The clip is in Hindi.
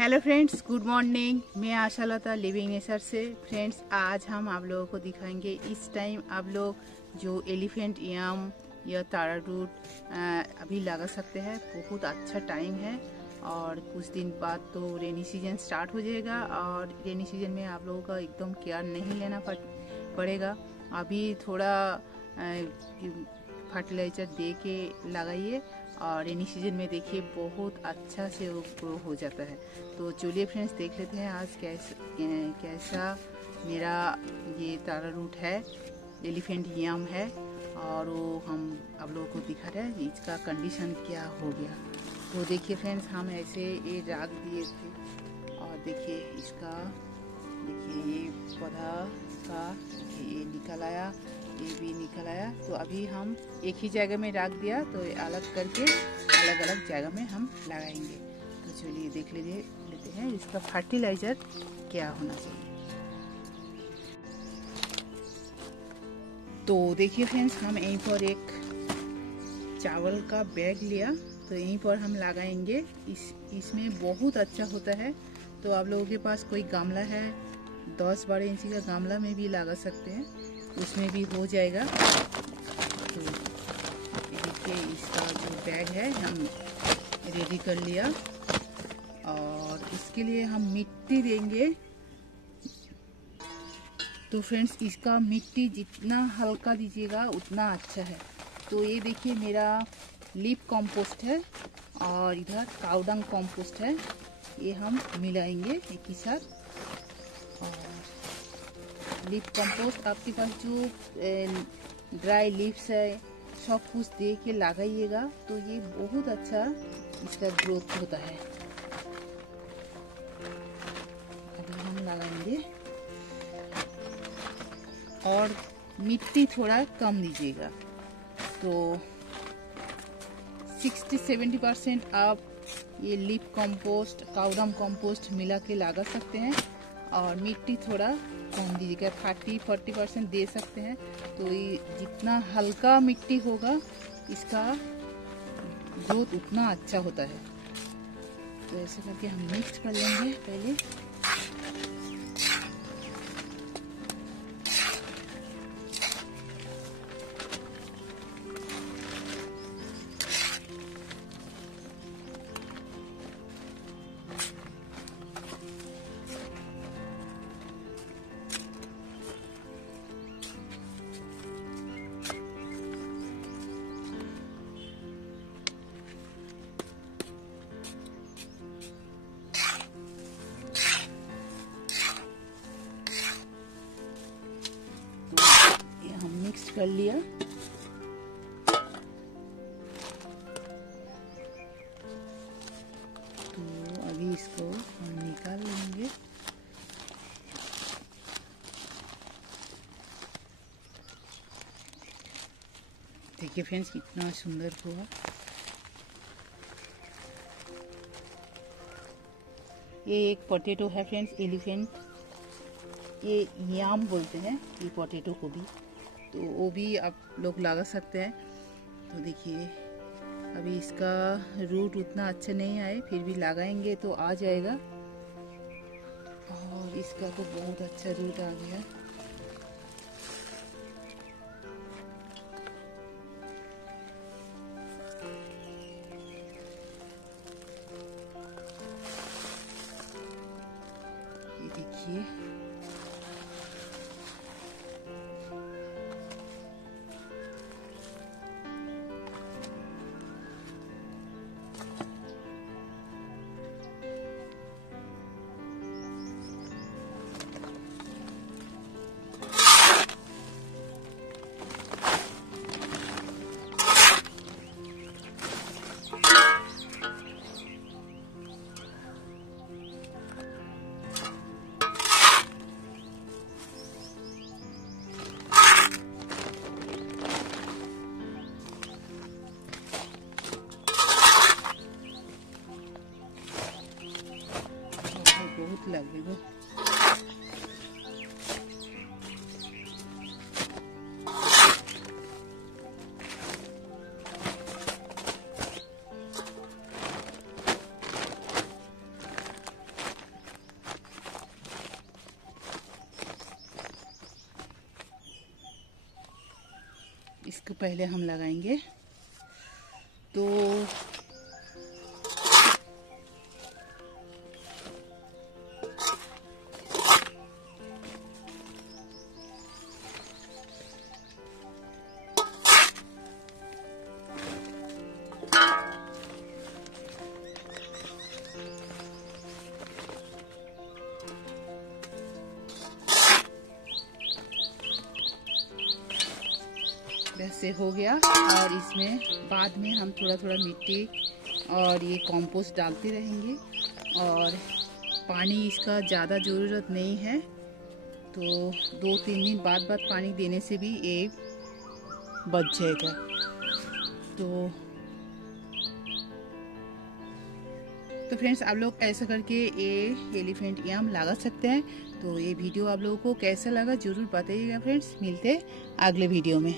Hello friends, good morning. मैं आशालता लिविंग नेचर से। फ्रेंड्स, आज हम आप लोगों को दिखाएंगे इस टाइम आप लोग जो एलिफेंट याम या तारा रूट अभी लगा सकते हैं। बहुत अच्छा टाइम है और कुछ दिन बाद तो रेनी सीजन स्टार्ट हो जाएगा और रेनी सीजन में आप लोगों का एकदम केयर नहीं लेना पड़ेगा। अभी थोड़ा फर्टिलाइजर दे के लगाइए और रेनी सीजन में देखिए बहुत अच्छा से वो ग्रो हो जाता है। तो चलिए फ्रेंड्स, देख लेते हैं आज कैसा मेरा ये तारा रूट है, एलिफेंट याम है और वो हम आप लोगों को दिखा रहे हैं इसका कंडीशन क्या हो गया। तो देखिए फ्रेंड्स, हम ऐसे ये राख दिए थे और देखिए इसका ये पौधा का ये निकल आया, ये भी निकल आया। तो अभी हम एक ही जगह में रख दिया, तो अलग करके अलग अलग जगह में हम लगाएंगे। तो चलिए देख लेते हैं इसका फर्टिलाइजर क्या होना चाहिए। तो देखिए फ्रेंड्स, हम यहीं पर एक चावल का बैग लिया, तो यहीं पर हम लगाएंगे। इसमें बहुत अच्छा होता है। तो आप लोगों के पास कोई गमला है, 10-12 इंची का गमला में भी लगा सकते हैं, उसमें भी हो जाएगा। तो देखिए इसका जो बैग है हम रेडी कर लिया और इसके लिए हम मिट्टी देंगे। तो फ्रेंड्स, इसका मिट्टी जितना हल्का दीजिएगा उतना अच्छा है। तो ये देखिए मेरा लीफ कंपोस्ट है और इधर काउडंग कंपोस्ट है, ये हम मिलाएंगे एक ही साथ। और लीफ कंपोस्ट आपके पास जो ड्राई लीव्स है सब कुछ दे के लगाइएगा, तो ये बहुत अच्छा इसका ग्रोथ होता है। अभी हम लगाएंगे और मिट्टी थोड़ा कम दीजिएगा। तो 60-70% आप ये लीफ कंपोस्ट, काउडंग कंपोस्ट मिला के लगा सकते हैं और मिट्टी थोड़ा कम दीजिएगा, 30-40% दे सकते हैं। तो ये जितना हल्का मिट्टी होगा इसका ग्रोथ उतना अच्छा होता है। तो ऐसे करके हम मिक्स कर लेंगे पहले। मिक्स कर लिया। तो अभी इसको हम निकाल लेंगे। देखिए फ्रेंड्स, कितना सुंदर हुआ। ये एक पोटैटो है फ्रेंड्स, एलिफेंट ये याम बोलते हैं ये पोटैटो को भी, तो वो भी आप लोग लगा सकते हैं। तो देखिए अभी इसका रूट उतना अच्छा नहीं आए, फिर भी लगाएंगे तो आ जाएगा। और इसका तो बहुत अच्छा रूट आ गया। ये देखिए बहुत लगेगा। इसको पहले हम लगाएंगे। तो वैसे हो गया, और इसमें बाद में हम थोड़ा थोड़ा मिट्टी और ये कंपोस्ट डालते रहेंगे, और पानी इसका ज़्यादा ज़रूरत नहीं है, तो 2-3 दिन बाद पानी देने से भी ये बच जाएगा। तो फ्रेंड्स, आप लोग ऐसा करके ये एलिफेंट याम लगा सकते हैं। तो ये वीडियो आप लोगों को कैसा लगा ज़रूर बताइएगा फ्रेंड्स। मिलते हैं अगले वीडियो में।